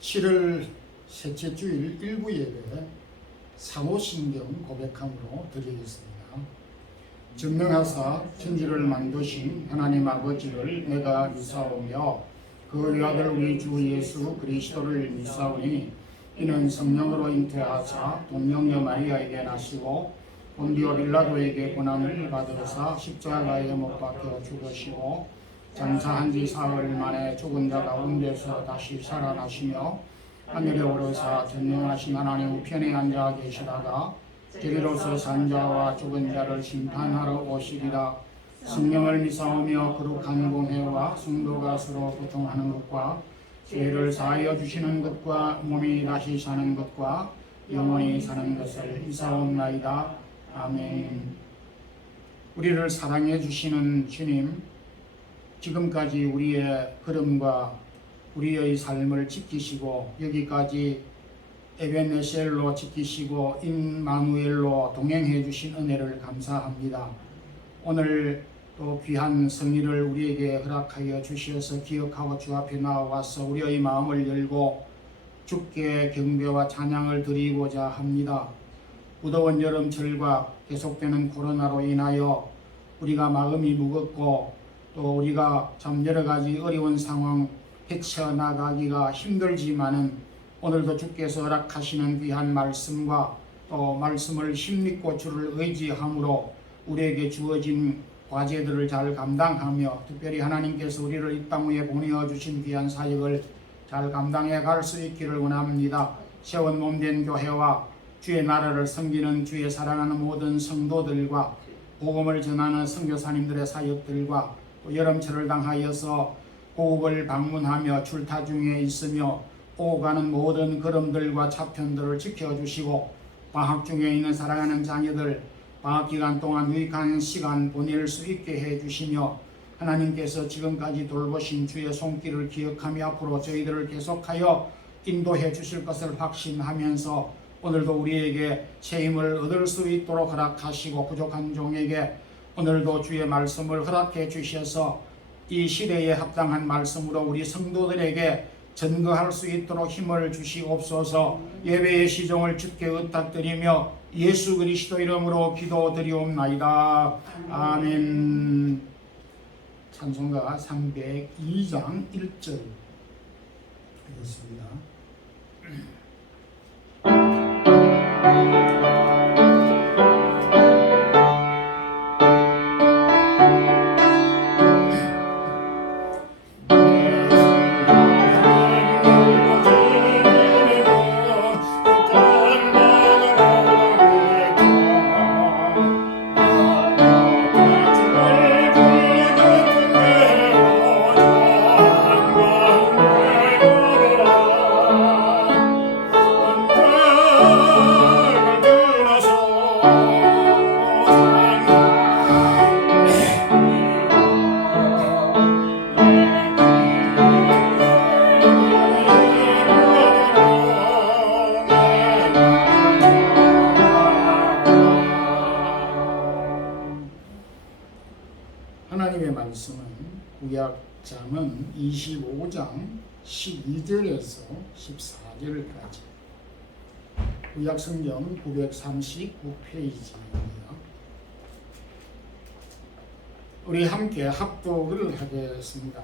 7월 셋째 주일 일부 예배 사도신경 고백함으로 드리겠습니다. 전능하사 천지를 만드신 하나님 아버지를 내가 미사오며 그 외아들 우리 주 예수 그리스도를 미사오니 이는 성령으로 잉태하사 동정녀 마리아에게 나시고 본디오 빌라도에게 고난을 받으사 십자가에 못 박혀 죽으시고 장사한 지 사흘 만에 죽은 자 가운데서 다시 살아나시며 하늘에 오르사 전능하신 하나님 우편에 앉아 계시다가 저리로서 산 자와 죽은 자를 심판하러 오시리라. 성령을 미사오며 거룩한 공회와 성도가 서로 고통하는 것과 죄를 사하여 주시는 것과 몸이 다시 사는 것과 영원히 사는 것을 미사옵나이다. 아멘. 우리를 사랑해 주시는 주님, 지금까지 우리의 걸음과 우리의 삶을 지키시고 여기까지 에베네셀로 지키시고 임마누엘로 동행해 주신 은혜를 감사합니다. 오늘 또 귀한 성의를 우리에게 허락하여 주셔서 기억하고 주 앞에 나와서 우리의 마음을 열고 주께 경배와 찬양을 드리고자 합니다. 무더운 여름철과 계속되는 코로나로 인하여 우리가 마음이 무겁고 또 우리가 참 여러 가지 어려운 상황 헤쳐나가기가 힘들지만은 오늘도 주께서 허락하시는 귀한 말씀과 또 말씀을 힘입고 주를 의지함으로 우리에게 주어진 과제들을 잘 감당하며 특별히 하나님께서 우리를 이 땅 위에 보내주신 귀한 사역을 잘 감당해 갈 수 있기를 원합니다. 세원 몸된 교회와 주의 나라를 섬기는 주의 사랑하는 모든 성도들과 복음을 전하는 선교사님들의 사역들과 또 여름철을 당하여서 고국을 방문하며 출타 중에 있으며 오가는 모든 걸음들과 차편들을 지켜주시고 방학 중에 있는 사랑하는 자녀들 방학기간 동안 유익한 시간 보낼 수 있게 해주시며 하나님께서 지금까지 돌보신 주의 손길을 기억하며 앞으로 저희들을 계속하여 인도해 주실 것을 확신하면서 오늘도 우리에게 새 힘을 얻을 수 있도록 허락하시고 부족한 종에게 오늘도 주의 말씀을 허락해 주셔서 이 시대에 합당한 말씀으로 우리 성도들에게 전거할 수 있도록 힘을 주시옵소서. 예배의 시종을 주께 의탁드리며 예수 그리스도 이름으로 기도드리옵나이다. 아멘. 찬송가 302장 1절 되겠습니다. 하나님의 말씀은 구약자문 25장 12절에서 14절까지 구약성경 939페이지입니다. 우리 함께 합독을 하겠습니다.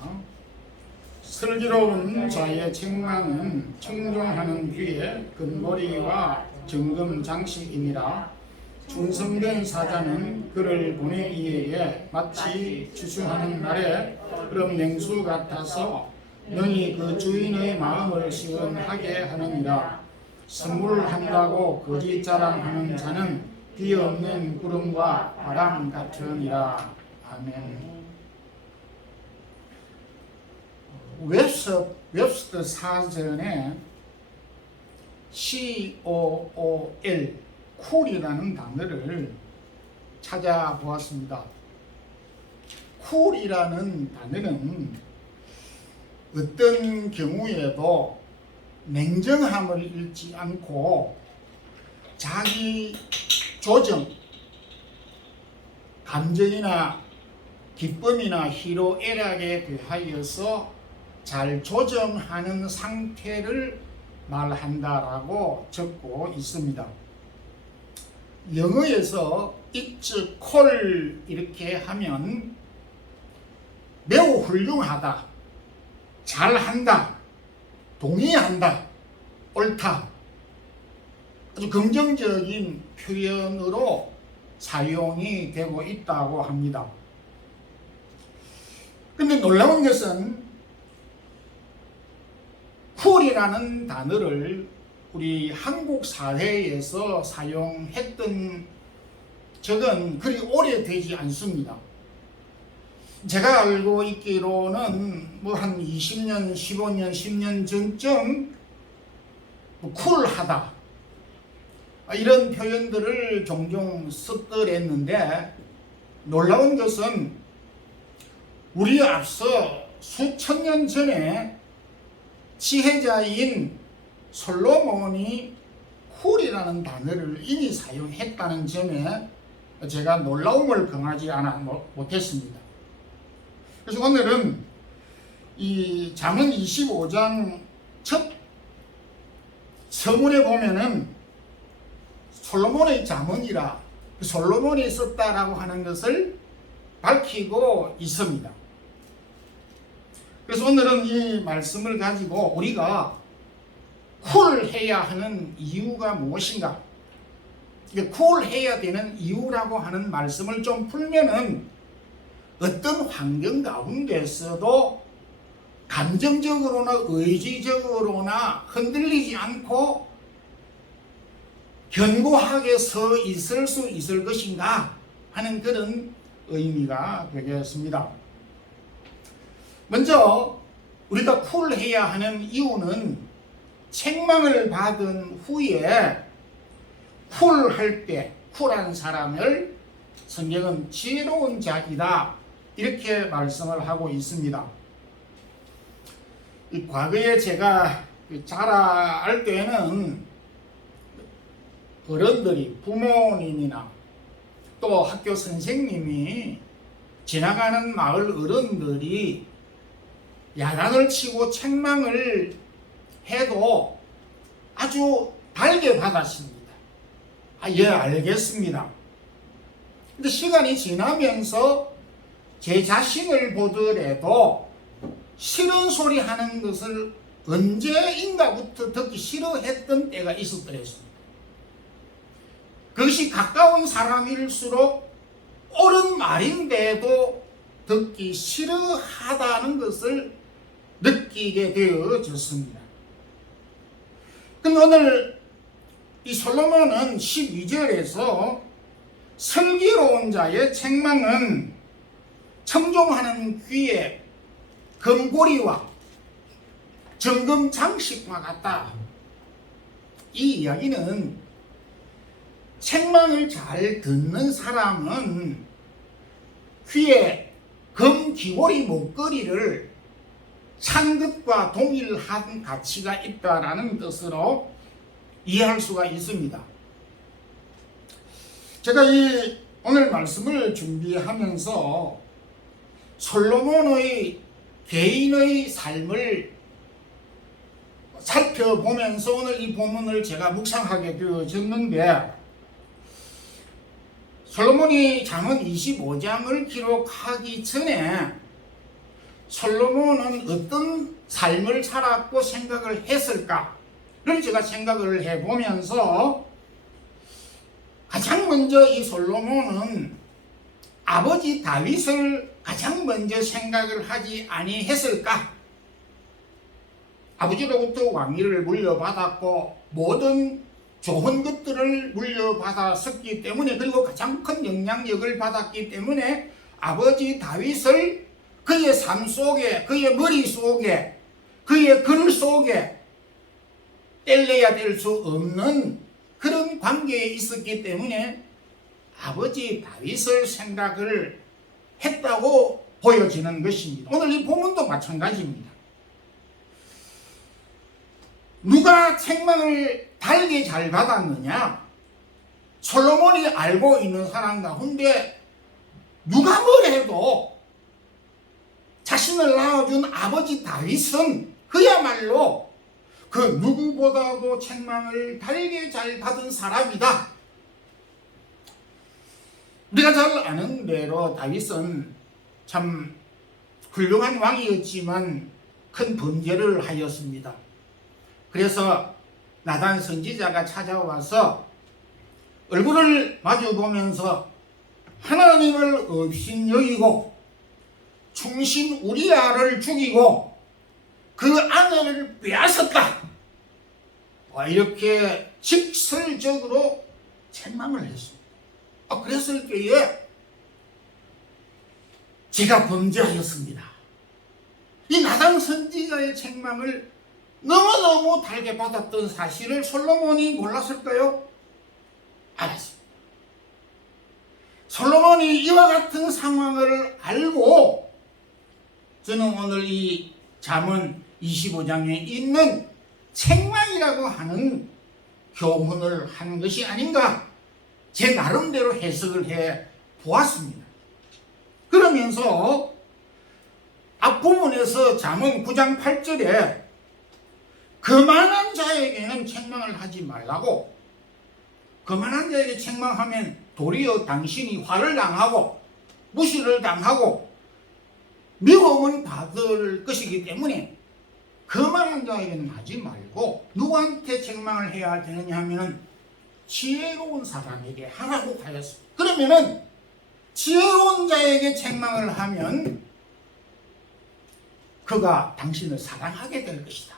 슬기로운 자의 책망은 청종하는 귀에 금고리와 정금 장식이니라. 충성된 사자는 그를 보내기에 마치 추수하는 날에 그런 냉수 같아서 능히 그 주인의 마음을 시원하게 하느니라. 선물한다고 거짓 자랑하는 자는 비 없는 구름과 바람 같으니라. 아멘. 웹스터 사전에 COOL 쿨이라는 단어를 찾아보았습니다. 쿨이라는 단어는 어떤 경우에도 냉정함을 잃지 않고 자기 조정, 감정이나 기쁨이나 희로애락에 대하여서 잘 조정하는 상태를 말한다라고 적고 있습니다. 영어에서 it's cool 이렇게 하면 매우 훌륭하다, 잘한다, 동의한다, 옳다, 아주 긍정적인 표현으로 사용이 되고 있다고 합니다. 근데 놀라운 것은 쿨이라는 단어를 우리 한국 사회에서 사용했던 적은 그리 오래되지 않습니다. 제가 알고 있기로는 뭐 한 20년, 15년, 10년 전쯤 쿨하다 이런 표현들을 종종 쓰더랬는데, 놀라운 것은 우리 앞서 수천 년 전에 지혜자인 솔로몬이 쿨이라는 단어를 이미 사용했다는 점에 제가 놀라움을 금하지 못했습니다. 그래서 오늘은 이 잠언 25장 첫 서문에 보면은 솔로몬의 잠언이라 솔로몬이 썼다라고 하는 것을 밝히고 있습니다. 그래서 오늘은 이 말씀을 가지고 우리가 쿨해야 하는 이유가 무엇인가, 쿨해야 되는 이유라고 하는 말씀을 좀 풀면은 어떤 환경 가운데서도 감정적으로나 의지적으로나 흔들리지 않고 견고하게 서 있을 수 있을 것인가 하는 그런 의미가 되겠습니다. 먼저 우리가 쿨해야 하는 이유는 책망을 받은 후에 쿨할 때 쿨한 사람을 성경은 지혜로운 자이다 이렇게 말씀을 하고 있습니다. 과거에 제가 자라할 때는 어른들이, 부모님이나 또 학교 선생님이, 지나가는 마을 어른들이 야단을 치고 책망을 해도 아주 달게 받았습니다. 예, 알겠습니다. 근데 시간이 지나면서 제 자신을 보더라도 싫은 소리 하는 것을 언제인가부터 듣기 싫어했던 때가 있었더랬습니다. 그것이 가까운 사람일수록 옳은 말인데도 듣기 싫어하다는 것을 느끼게 되어졌습니다. 근데 오늘 이 솔로몬은 12절에서 슬기로운 자의 책망은 청종하는 귀에 금고리와 정금 장식과 같다. 이 이야기는 책망을 잘 듣는 사람은 귀에 금 귀고리 목걸이를 찬 것과 동일한 가치가 있다라는 뜻으로 이해할 수가 있습니다. 제가 이 오늘 말씀을 준비하면서 솔로몬의 개인의 삶을 살펴보면서 오늘 이 본문을 제가 묵상하게 되어졌는데, 솔로몬이 잠언 25장을 기록하기 전에 솔로몬은 어떤 삶을 살았고 생각을 했을까를 제가 생각을 해보면서 가장 먼저 이 솔로몬은 아버지 다윗을 가장 먼저 생각을 하지 아니했을까? 아버지로부터 왕위를 물려받았고 모든 좋은 것들을 물려받았었기 때문에, 그리고 가장 큰 영향력을 받았기 때문에 아버지 다윗을 그의 삶 속에, 그의 머리 속에, 그의 글 속에 뗄래야 뗄 수 없는 그런 관계에 있었기 때문에 아버지 다윗을 생각을 했다고 보여지는 것입니다. 오늘 이 본문도 마찬가지입니다. 누가 책망을 달게 잘 받았느냐? 솔로몬이 알고 있는 사람 가운데 누가 뭘 해도 자신을 낳아준 아버지 다윗은 그야말로 그 누구보다도 책망을 달게 잘 받은 사람이다. 우리가 잘 아는 대로 다윗은 참 훌륭한 왕이었지만 큰 범죄를 하였습니다. 그래서 나단 선지자가 찾아와서 얼굴을 마주보면서 하나님을 업신여기고 충신 우리아를 죽이고 그 아내를 빼앗았다, 이렇게 직설적으로 책망을 했습니다. 그랬을 때에 제가 범죄하였습니다. 이 나단 선지자의 책망을 너무너무 달게 받았던 사실을 솔로몬이 몰랐을까요? 알았습니다. 솔로몬이 이와 같은 상황을 알고 저는 오늘 이 잠언 25장에 있는 책망이라고 하는 교훈을 한 것이 아닌가, 제 나름대로 해석을 해 보았습니다. 그러면서 앞부분에서 잠언 9장 8절에 거만한 자에게는 책망을 하지 말라고, 거만한 자에게 책망하면 도리어 당신이 화를 당하고 무시를 당하고 미움을 받을 것이기 때문에 거만한 자에게는 하지 말고 누구한테 책망을 해야 되느냐 하면은 지혜로운 사람에게 하라고 하였습니다. 그러면은 지혜로운 자에게 책망을 하면 그가 당신을 사랑하게 될 것이다.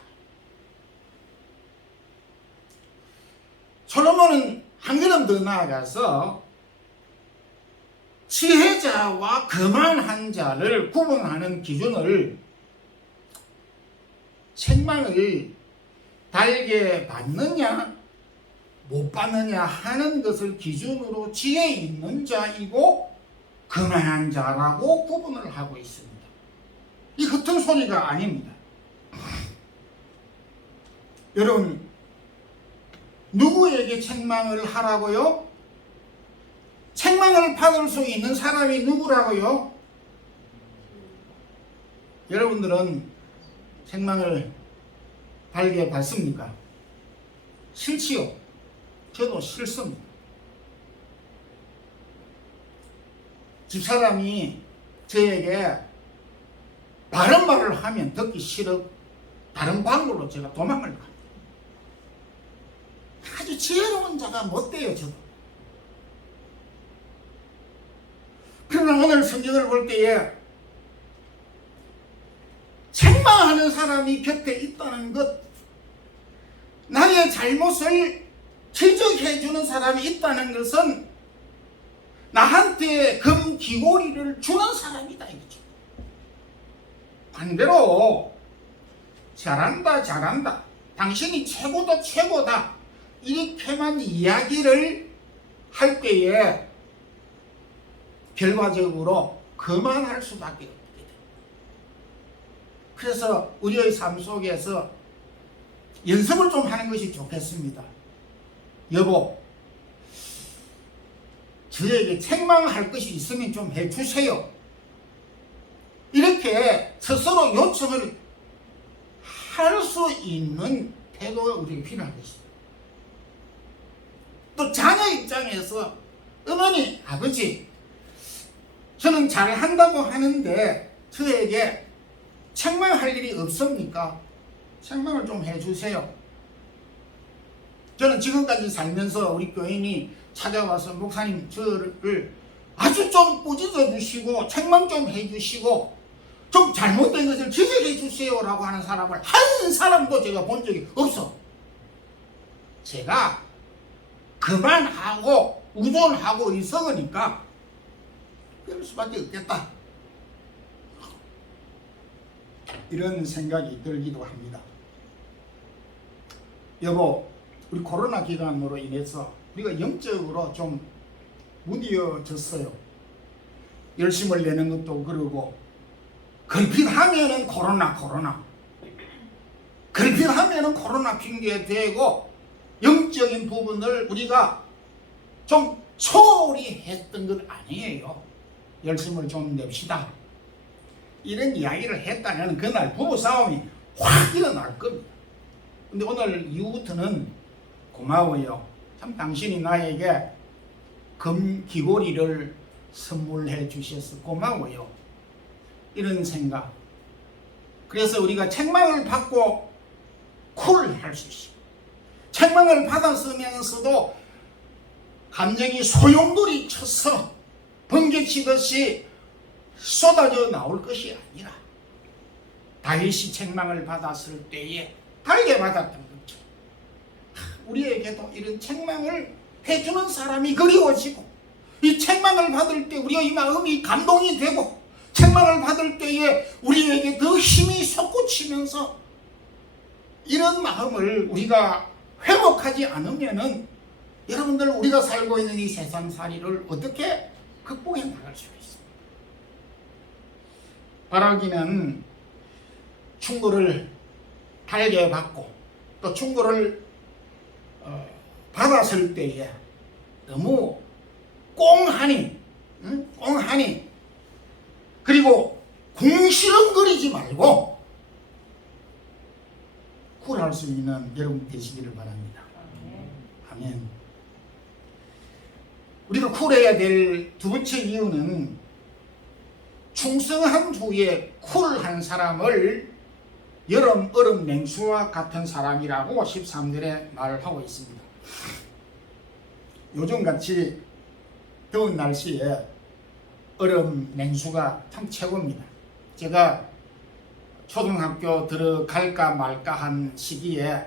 솔로몬은 한 걸음 더 나아가서 지혜자와 거만한 자를 구분하는 기준을 책망을 달게 받느냐 못 받느냐 하는 것을 기준으로 지혜 있는 자이고 거만한 자라고 구분을 하고 있습니다. 이 흩은 소리가 아닙니다. 여러분, 누구에게 책망을 하라고요? 책망을 받을 수 있는 사람이 누구라고요? 여러분들은 책망을 달게 받습니까? 싫지요? 저도 싫습니다. 집사람이 저에게 바른 말을 하면 듣기 싫어 다른 방으로 제가 도망을 갑니다. 아주 지혜로운 자가 못 돼요, 저도. 그러나 오늘 성경을 볼 때에 책망하는 사람이 곁에 있다는 것, 나의 잘못을 지적해주는 사람이 있다는 것은 나한테 금귀고리를 주는 사람이다 이거죠. 반대로 잘한다 당신이 최고다 최고다 이렇게만 이야기를 할 때에 결과적으로 거만할 수밖에 없게 됩니다. 그래서 우리의 삶 속에서 연습을 좀 하는 것이 좋겠습니다. 여보, 저에게 책망할 것이 있으면 좀 해주세요. 이렇게 스스로 요청을 할 수 있는 태도가 우리에게 필요한 것입니다. 또 자녀 입장에서 어머니, 아버지, 저는 잘한다고 하는데 저에게 책망할 일이 없습니까? 책망을 좀 해주세요. 저는 지금까지 살면서 우리 교인이 찾아와서 목사님 저를 아주 좀 꾸짖어 주시고 책망 좀 해주시고 좀 잘못된 것을 지적해 주세요라고 하는 사람을 한 사람도 제가 본 적이 없어. 제가 그만하고 우존하고 있으니까 그럴 수밖에 없겠다, 이런 생각이 들기도 합니다. 여보, 우리 코로나 기간으로 인해서 우리가 영적으로 좀 무뎌졌어요. 열심을 내는 것도 그러고 걸핏하면은 코로나 걸핏하면은 코로나 핑계 대고 영적인 부분을 우리가 좀 소홀히 했던 것 아니에요. 열심을 좀 냅시다. 이런 이야기를 했다면 그날 부부싸움이 확 일어날 겁니다. 근데 오늘 이후부터는 고마워요. 참 당신이 나에게 금 귀고리를 선물해 주셔서 고마워요. 이런 생각. 그래서 우리가 책망을 받고 쿨할 수 있어요. 책망을 받았으면서도 감정이 소용돌이 쳐서 번개치듯이 쏟아져 나올 것이 아니라 다윗이 책망을 받았을 때에 달게 받았던 것처럼 우리에게도 이런 책망을 해주는 사람이 그리워지고, 이 책망을 받을 때 우리의 이 마음이 감동이 되고, 책망을 받을 때에 우리에게 더 힘이 솟구치면서, 이런 마음을 우리가 회복하지 않으면은 여러분들 우리가 살고 있는 이 세상살이를 어떻게 극복해 나갈 수가 있습니다. 바라기는 충고를 달게 받고 또 충고를 받았을 때에 너무 꽁하니 그리고 궁시렁거리지 말고 쿨할 수 있는 여러분 되시기를 바랍니다. 아멘. 우리가 쿨해야 될 두 번째 이유는 충성한 후에 쿨한 사람을 여름 얼음 냉수와 같은 사람이라고 13절에 말을 하고 있습니다. 요즘같이 더운 날씨에 얼음 냉수가 참 최고입니다. 제가 초등학교 들어갈까 말까 한 시기에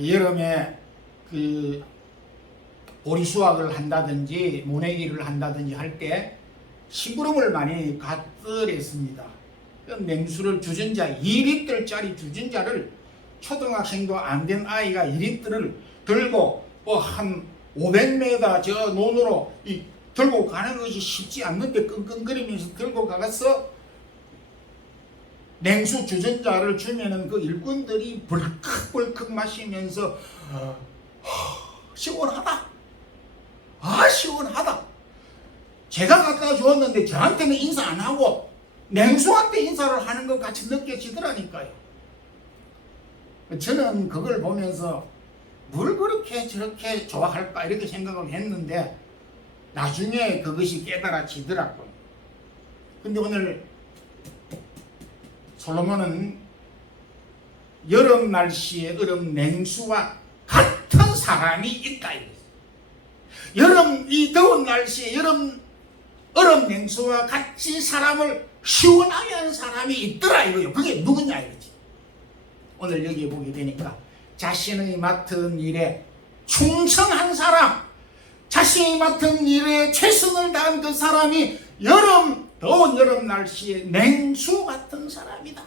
여름에 그 보리수학을 한다든지 모내기를 한다든지 할 때 심부름을 많이 갔더랬습니다. 냉수를 주전자 2리터짜리 주전자를 초등학생도 안 된 아이가 2리터를 들고 한 500m 저 논으로 들고 가는 것이 쉽지 않는데 끙끙거리면서 들고 가서 냉수 주전자를 주면은 그 일꾼들이 벌컥벌컥 마시면서 시원하다. 시원하다. 제가 갖다 주었는데 저한테는 인사 안 하고 냉수한테 인사를 하는 것 같이 느껴지더라니까요. 저는 그걸 보면서 뭘 그렇게 저렇게 좋아할까 이렇게 생각을 했는데 나중에 그것이 깨달아지더라고요. 근데 오늘 솔로몬은 여름 날씨에 얼음 냉수와 같은 사람이 있다 이거죠. 이 더운 날씨에 얼음 냉수와 같이 사람을 시원하게 하는 사람이 있더라 이거요. 그게 누구냐 이거지. 오늘 여기 보게 되니까 자신의 맡은 일에 충성한 사람, 자신이 맡은 일에 최선을 다한 그 사람이 더운 여름 날씨에 냉수 같은 사람이다.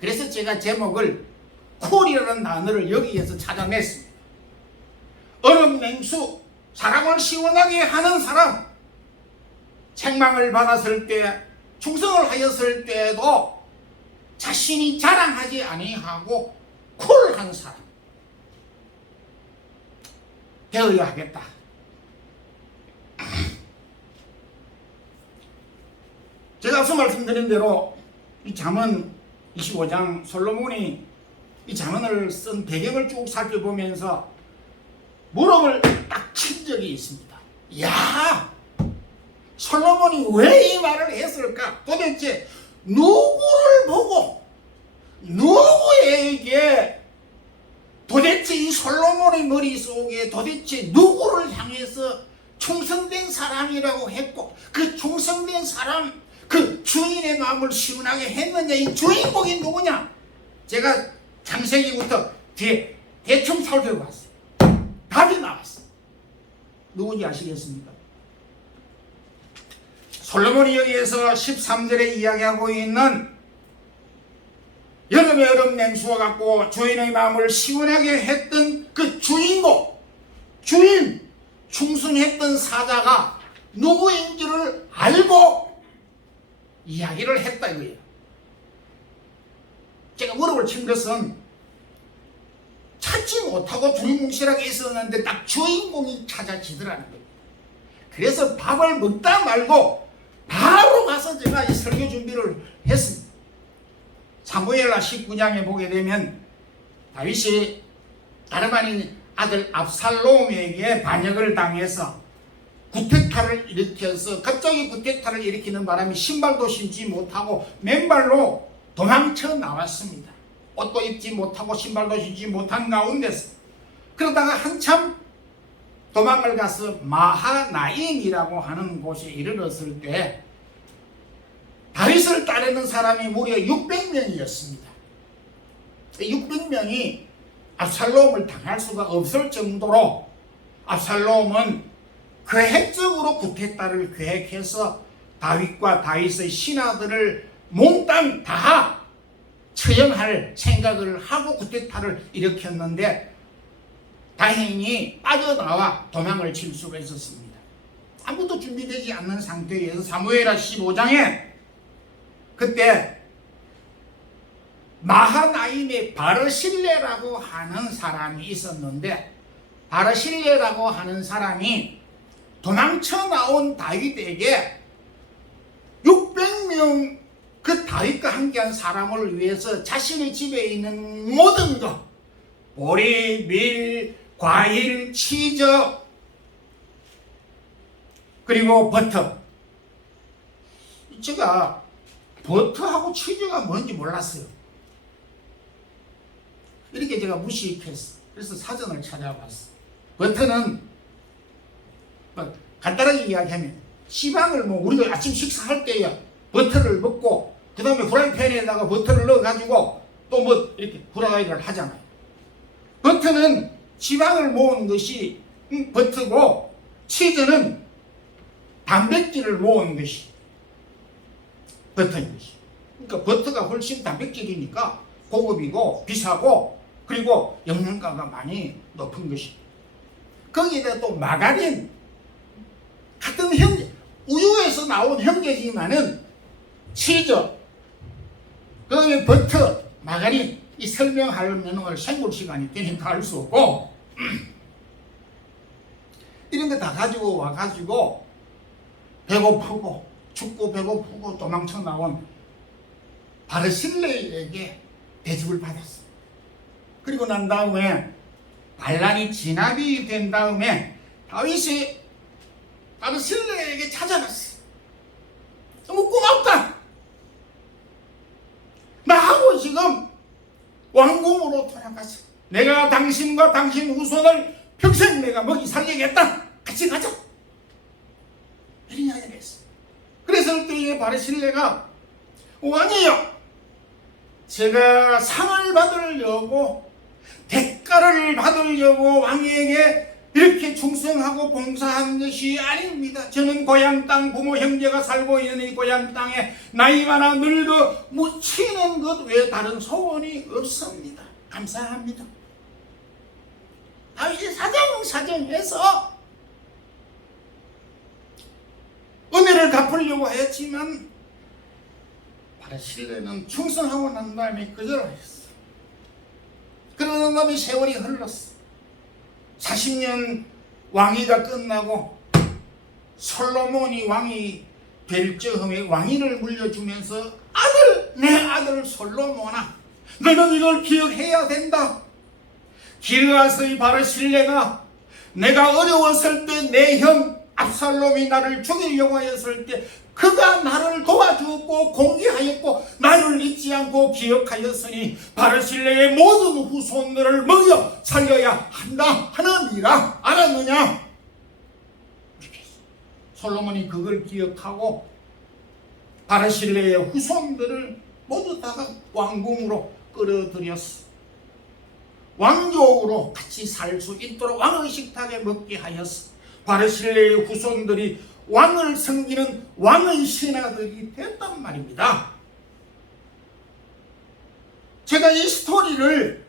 그래서 제가 제목을 쿨이라는 단어를 여기에서 찾아냈습니다. 얼음 냉수, 사람을 시원하게 하는 사람, 책망을 받았을 때, 충성을 하였을 때에도 자신이 자랑하지 아니하고 쿨한 사람 되어야 하겠다. 제가 앞서 말씀드린 대로 이 잠언 25장 솔로몬이 이 잠언을 쓴 배경을 쭉 살펴보면서 무릎을 딱 친 적이 있습니다. 야, 솔로몬이 왜 이 말을 했을까? 도대체 누구를 보고 누구에게 도대체 이 솔로몬의 머릿속에 도대체 누구를 향해서 충성된 사람이라고 했고 그 충성된 사람 그 주인의 마음을 시원하게 했느냐 이 주인공이 누구냐? 제가 창세기부터 대충 살펴봤어요. 답이 나왔어요. 누군지 아시겠습니까? 솔로몬이 여기에서 13절에 이야기하고 있는 여름의 얼음 냉수와 같고 주인의 마음을 시원하게 했던 그 주인공, 주인, 충성했던 사자가 누구인지를 알고 이야기를 했다 이거예요. 제가 무릎을 친 것은 찾지 못하고 두리뭉실하게 있었는데 딱 주인공이 찾아지더라는 거예요. 그래서 밥을 먹다 말고 밥을 바로 가서 제가 이 설교 준비를 했습니다. 사무엘하 19장에 보게 되면 다윗이 다름 아닌 아들 압살롬에게 반역을 당해서 구태타를 일으켜서 갑자기 구태타를 일으키는 바람에 신발도 신지 못하고 맨발로 도망쳐 나왔습니다. 옷도 입지 못하고 신발도 신지 못한 가운데서 그러다가 한참 도망을 가서 마하나임이라고 하는 곳에 이르렀을 때 다윗을 따르는 사람이 무려 600명이었습니다. 600명이 압살롬을 당할 수가 없을 정도로 압살롬은 계획적으로 구태타를 계획해서 다윗과 다윗의 신하들을 몽땅 다 처형할 생각을 하고 구태타를 일으켰는데 다행히 빠져나와 도망을 칠 수가 있었습니다. 아무도 준비되지 않는 상태에서 사무엘하 15장에 그때 마하나임의 바르실레라고 하는 사람이 있었는데 바르실레라고 하는 사람이 도망쳐 나온 다윗에게 600명 그 다윗과 함께한 사람을 위해서 자신의 집에 있는 모든 것 보리, 밀, 과일, 치즈 그리고 버터 제가 버터하고 치즈가 뭔지 몰랐어요. 이렇게 제가 무식했어. 그래서 사전을 찾아봤어. 버터는 간단하게 이야기하면 시방을 우리가 아침 식사할 때에 버터를 먹고 그 다음에 프라이팬에다가 버터를 넣어가지고 또 이렇게 후라이를 하잖아요. 버터는 지방을 모은 것이 버터고 치즈는 단백질을 모은 것이 버터인 것이. 그러니까 버터가 훨씬 단백질이니까 고급이고 비싸고 그리고 영양가가 많이 높은 것이. 거기다 또 마가린 같은 형제 우유에서 나온 형제지만은 치즈 그 다음에 버터 마가린 이 설명하려면 오늘 생물 시간이 되니까 할 수 없고 이런 거 다 가지고 와가지고 배고프고 춥고 배고프고 도망쳐 나온 바르실레에게 대접을 받았어. 그리고 난 다음에 반란이 진압이 된 다음에 다윗이 바르실레에게 찾아갔어. 너무 고맙다. 나하고 지금 왕궁으로 돌아가서 내가 당신과 당신 후손을 평생 내가 먹이 살리겠다. 같이 가자. 이런 이야기를 했어. 그래서 그때 바르실레가 왕이여 제가 상을 받으려고 대가를 받으려고 왕에게 이렇게 충성하고 봉사한 것이 아닙니다. 저는 고향 땅 부모 형제가 살고 있는 이 고향 땅에 나이 많아 늙어 묻히는 것 외에 다른 소원이 없습니다. 감사합니다. 다윗이 사정사정해서 은혜를 갚으려고 하였지만 바르실레는 충성하고 난 다음에 거절하였어. 그러는 다음에 세월이 흘렀어. 40년 왕위가 끝나고 솔로몬이 왕이 될 즈음에 왕위를 물려주면서 내 아들 솔로몬아 너는 이걸 기억해야 된다. 기르아스의 바르실레가 내가 어려웠을 때 내 형 압살롬이 나를 죽이려고 하였을 때 그가 나를 도와주었고 공개하였고 나를 잊지 않고 기억하였으니 바르실레의 모든 후손들을 먹여 살려야 한다 하느니라. 알았느냐? 솔로몬이 그걸 기억하고 바르실레의 후손들을 모두 다 왕궁으로 끌어들였어. 왕족으로 같이 살 수 있도록 왕의 식탁에 먹게 하였어. 바르실레의 후손들이 왕을 섬기는 왕의 신하들이 됐단 말입니다. 제가 이 스토리를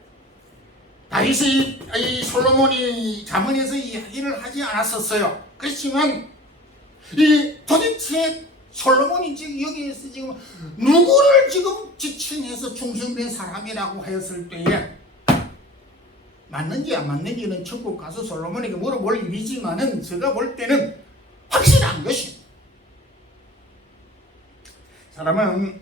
다윗이 이 솔로몬이 잠언에서 이야기를 하지 않았었어요. 그렇지만 이 도대체 솔로몬이 지금 여기에서 지금 누구를 지금 지칭해서 충성된 사람이라고 하였을 때에 맞는지 안 맞는지는 천국 가서 솔로몬에게 물어볼 일이지만은 제가 볼 때는 확실한 것입니다. 사람은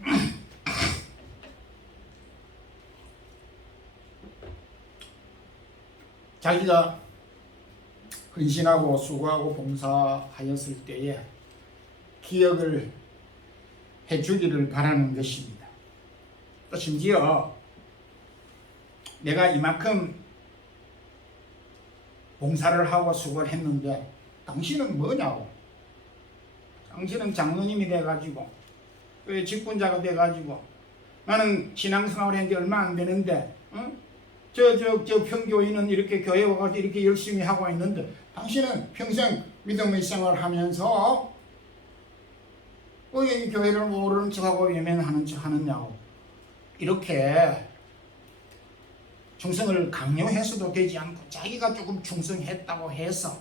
자기가 헌신하고 수고하고 봉사하였을 때에 기억을 해주기를 바라는 것입니다. 또 심지어 내가 이만큼 봉사를 하고 수고를 했는데 당신은 뭐냐고, 당신은 장로님이 돼가지고 직분자가 돼가지고 나는 신앙생활을 한 지 얼마 안 되는데 저 평교인은 이렇게 교회 와가지고 이렇게 열심히 하고 있는데 당신은 평생 믿음의 생활을 하면서 왜 이 교회를 모르는 척하고 외면하는 척 하느냐고, 이렇게 충성을 강요해서도 되지 않고 자기가 조금 충성했다고 해서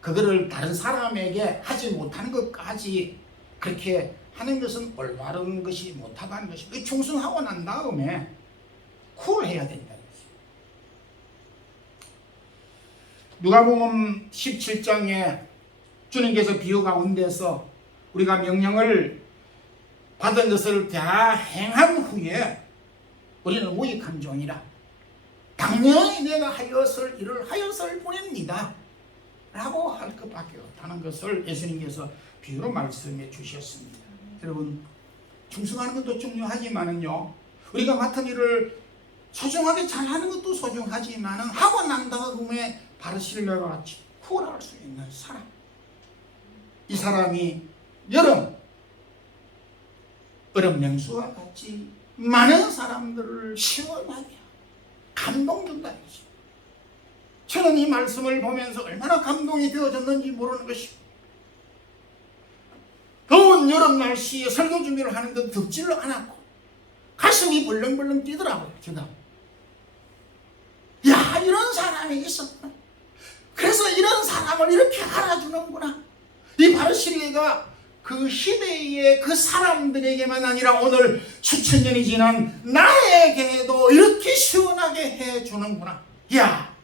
그거를 다른 사람에게 하지 못하는 것까지 그렇게 하는 것은 올바른 것이 못하다는 것이, 충성하고 난 다음에 쿨해야 된다. 누가복음 17장에 주님께서 비유 가운데서 우리가 명령을 받은 것을 다 행한 후에 우리는 우익한 종이라 당연히 내가 하였을 일을 하였을 뿐입니다 라고 할 것밖에 없다는 것을 예수님께서 비유로 말씀해 주셨습니다. 여러분, 충성하는 것도 중요하지만은요, 우리가 맡은 일을 소중하게 잘하는 것도 소중하지만은 하고 난 다음에 바로 신뢰와 같이 쿨할 수 있는 사람, 이 사람이 얼음 냉수와 같이 많은 사람들을 시원하게 감동 준다 이거지. 저는 이 말씀을 보면서 얼마나 감동이 되어졌는지 모르는 것이, 더운 여름 날씨에 설교 준비를 하는데 덥지를 않았고 가슴이 벌렁벌렁 뛰더라고요. 제가 야, 이런 사람이 있었구나, 그래서 이런 사람을 이렇게 알아주는구나. 이 바르실레가 그 시대의 그 사람들에게만 아니라 오늘 수천 년이 지난 나에게도 이렇게 시원하게 해주는구나. 야,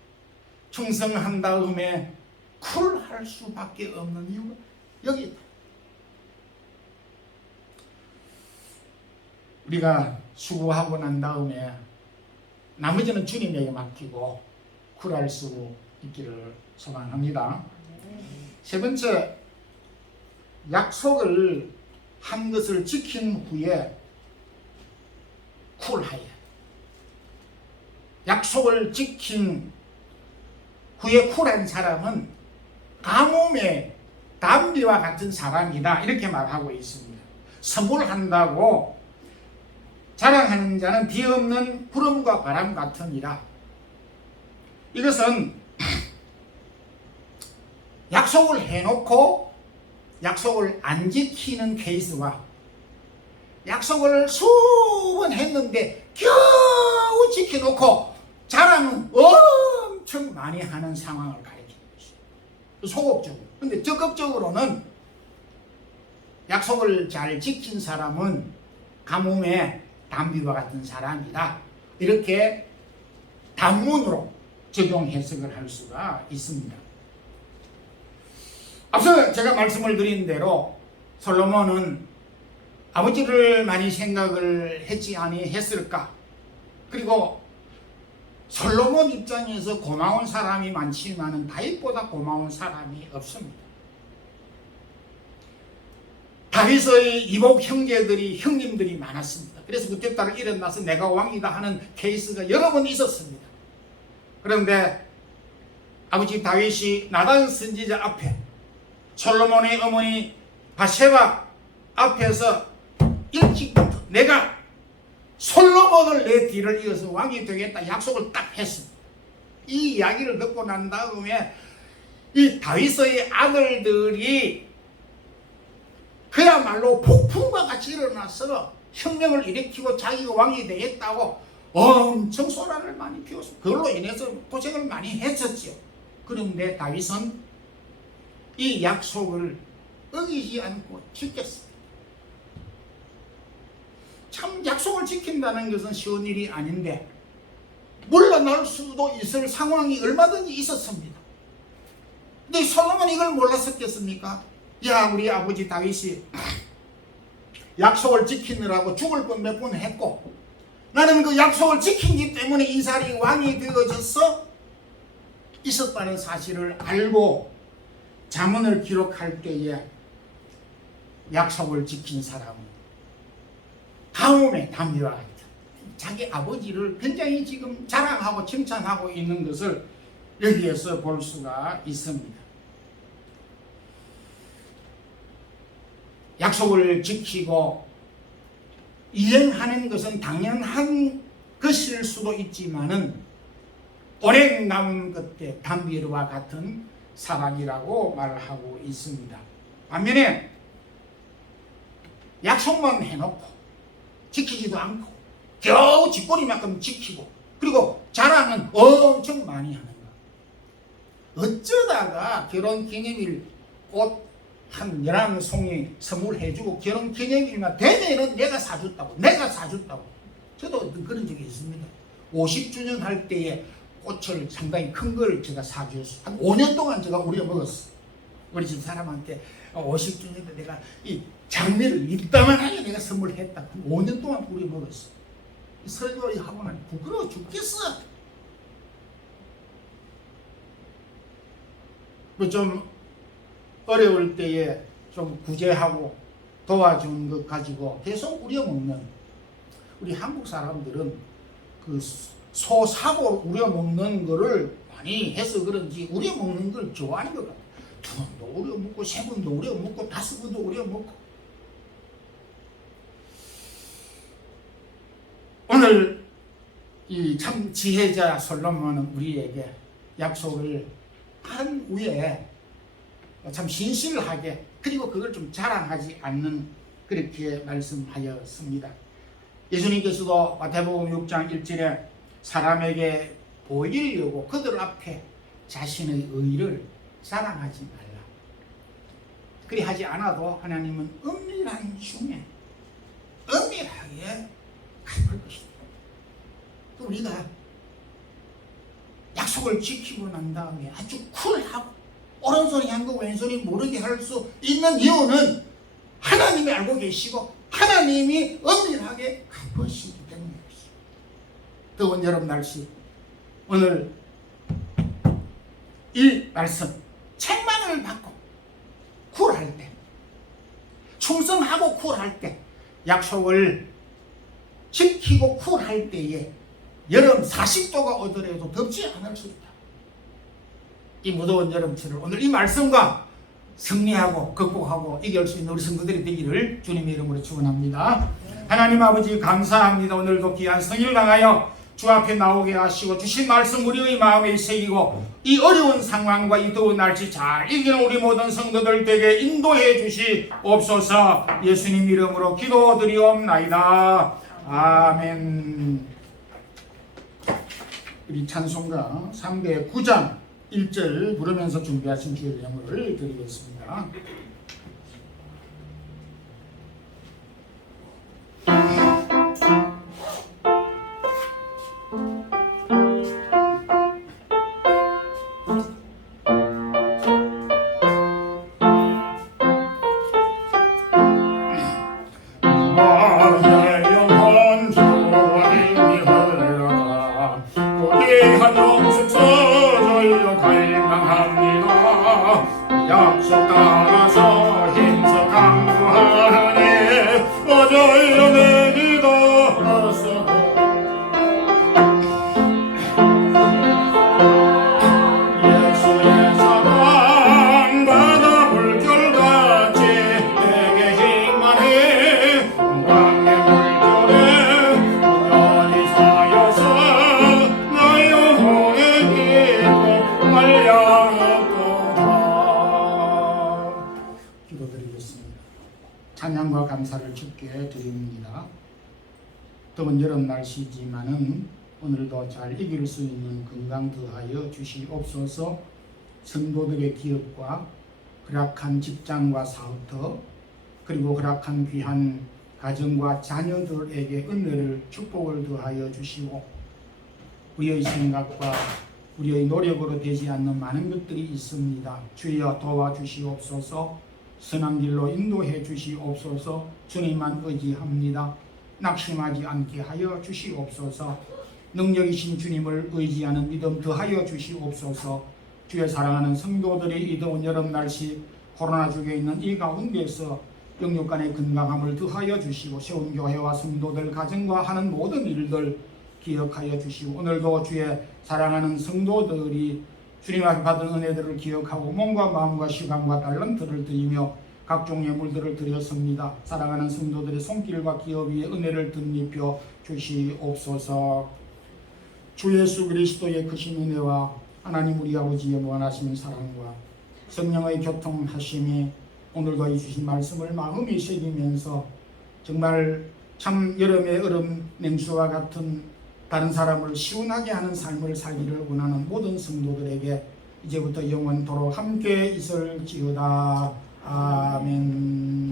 충성한 다음에 쿨할 수밖에 없는 이유가 여기 있다. 우리가 수고하고 난 다음에 나머지는 주님에게 맡기고 쿨할 수 있기를 소망합니다. 세 번째, 약속을 한 것을 지킨 후에 쿨하여. 약속을 지킨 후에 쿨한 사람은 가뭄의 담비와 같은 사람이다, 이렇게 말하고 있습니다. 선물한다고 자랑하는 자는 비 없는 구름과 바람 같으니라. 이것은 약속을 해놓고 약속을 안 지키는 케이스와 약속을 수번 했는데 겨우 지켜놓고 자랑은 엄청 많이 하는 상황을 가리키는 것이죠. 소극적으로. 근데 적극적으로는 약속을 잘 지킨 사람은 가뭄의 담비와 같은 사람이다, 이렇게 단문으로 적용 해석을 할 수가 있습니다. 앞서 제가 말씀을 드린 대로 솔로몬은 아버지를 많이 생각을 했지 아니했을까? 그리고 솔로몬 입장에서 고마운 사람이 많지만은 다윗보다 고마운 사람이 없습니다. 다윗의 이복 형님들이 많았습니다. 그래서 그때 따라 일어나서 내가 왕이다 하는 케이스가 여러 번 있었습니다. 그런데 아버지 다윗이 나단 선지자 앞에 솔로몬의 어머니 바세바 앞에서 일찍부터 내가 솔로몬을 내 뒤를 이어서 왕이 되겠다 약속을 딱 했습니다. 이 이야기를 듣고 난 다음에 이 다윗의 아들들이 그야말로 폭풍과 같이 일어나서 혁명을 일으키고 자기가 왕이 되겠다고 엄청 소란을 많이 피웠습니다. 그걸로 인해서 고생을 많이 했었죠. 그런데 다윗은 이 약속을 어기지 않고 지켰습니다. 참 약속을 지킨다는 것은 쉬운 일이 아닌데 물러날 수도 있을 상황이 얼마든지 있었습니다. 근데 솔로몬이 이걸 몰랐었겠습니까? 야, 우리 아버지 다윗이 약속을 지키느라고 죽을 뻔 몇 번 했고, 나는 그 약속을 지키기 때문에 이스라엘이 왕이 되어져서 있었다는 사실을 알고 잠언을 기록할 때에 약속을 지킨 사람은 가뭄에 담비와 같다. 자기 아버지를 굉장히 지금 자랑하고 칭찬하고 있는 것을 여기에서 볼 수가 있습니다. 약속을 지키고 이행하는 것은 당연한 것일 수도 있지만은 오랜 남은 끝에 담비르와 같은 사람이라고 말하고 있습니다. 반면에 약속만 해놓고 지키지도 않고 겨우 쥐꼬리만큼 지키고 그리고 자랑은 엄청 많이 하는 거. 어쩌다가 결혼기념일 꽃 한 11송이 선물해주고 결혼기념일만 되면은 내가 사줬다고 저도 그런 적이 있습니다. 50주년 할 때에 꽃을 상당히 큰 걸 제가 사줬어요. 한 5년 동안 제가 우려 먹었어. 우리 집 사람한테 50주년 때 내가 이 장미를 이따만하게 내가 선물했다. 5년 동안 우려 먹었어. 설교를 하고 나니 부끄러워 죽겠어. 좀 어려울 때에 좀 구제하고 도와준 것 가지고 계속 우려먹는, 우리 한국 사람들은 그 소 사고 우려먹는 거를 많이 해서 그런지 우려먹는 걸 좋아하는 것 같아요. 2번도 우려먹고 3번도 우려먹고 5번도 우려먹고. 오늘 이 참 지혜자 솔로몬은 우리에게 약속을 한 후에 참 신실하게 그리고 그걸 좀 자랑하지 않는 그렇게 말씀하였습니다. 예수님께서도 마태복음 6장 1절에 사람에게 보이려고 그들 앞에 자신의 의를 자랑하지 말라. 그리 하지 않아도 하나님은 은밀한 중에 은밀하게 갚을 것이다. 또 우리가 약속을 지키고 난 다음에 아주 쿨하고 오른손이 한 거 왼손이 모르게 할 수 있는 이유는 하나님이 알고 계시고 하나님이 은밀하게 갚으시기 때문에 그렇습니다. 더운 여름 날씨 오늘 이 말씀 책망을 받고 쿨할 때 충성하고 쿨할 때 약속을 지키고 쿨할 때에 여름 40도가 오더라도 덥지 않을 수 있다. 이 무더운 여름철을 오늘 이 말씀과 승리하고 극복하고 이길 수 있는 우리 성도들이 되기를 주님의 이름으로 축원합니다. 하나님 아버지 감사합니다. 오늘도 귀한 성일을 당하여 주 앞에 나오게 하시고 주신 말씀 우리의 마음에 새기고 이 어려운 상황과 이 더운 날씨 잘 이기는 우리 모든 성도들 되게 인도해 주시옵소서. 예수님 이름으로 기도드리옵나이다. 아멘. 우리 찬송가 309장 1절 부르면서 준비하신 주의 예물을 드리겠습니다. 약속 따라서 힘써 강구하니 어절로 내리다 어서도 예수의 사랑 바다 물결같이 내게 힘만해 광의 물결에 운연히 사여서 나 영혼의 기도 말려놓고 찬양과 감사를 주께 드립니다. 더운 여름 날씨지만은 오늘도 잘 이길 수 있는 건강 더하여 주시옵소서. 성도들의 기업과 허락한 직장과 사업터 그리고 허락한 귀한 가정과 자녀들에게 은혜를 축복을 더하여 주시고 우리의 생각과 우리의 노력으로 되지 않는 많은 것들이 있습니다. 주여 도와주시옵소서. 선한 길로 인도해 주시옵소서. 주님만 의지합니다. 낙심하지 않게 하여 주시옵소서. 능력이신 주님을 의지하는 믿음 더하여 주시옵소서. 주의 사랑하는 성도들이 이 더운 여름 날씨 코로나 중에 있는 이 가운데서 영육 간의 건강함을 더하여 주시고 세운 교회와 성도들 가정과 하는 모든 일들 기억하여 주시고 오늘도 주의 사랑하는 성도들이 주님 앞에 받은 은혜들을 기억하고 몸과 마음과 시간과 달란트를 드리며 각종 예물들을 드렸습니다. 사랑하는 성도들의 손길과 기업 위에 은혜를 덧입혀 주시옵소서. 주 예수 그리스도의 크신 은혜와 하나님 우리 아버지의 무한하신 사랑과 성령의 교통하심이 오늘도 이 주신 말씀을 마음이 새기면서 정말 참 여름의 얼음 냉수와 같은 다른 사람을 시원하게 하는 삶을 살기를 원하는 모든 성도들에게 이제부터 영원토록 함께 있을지어다. 아멘.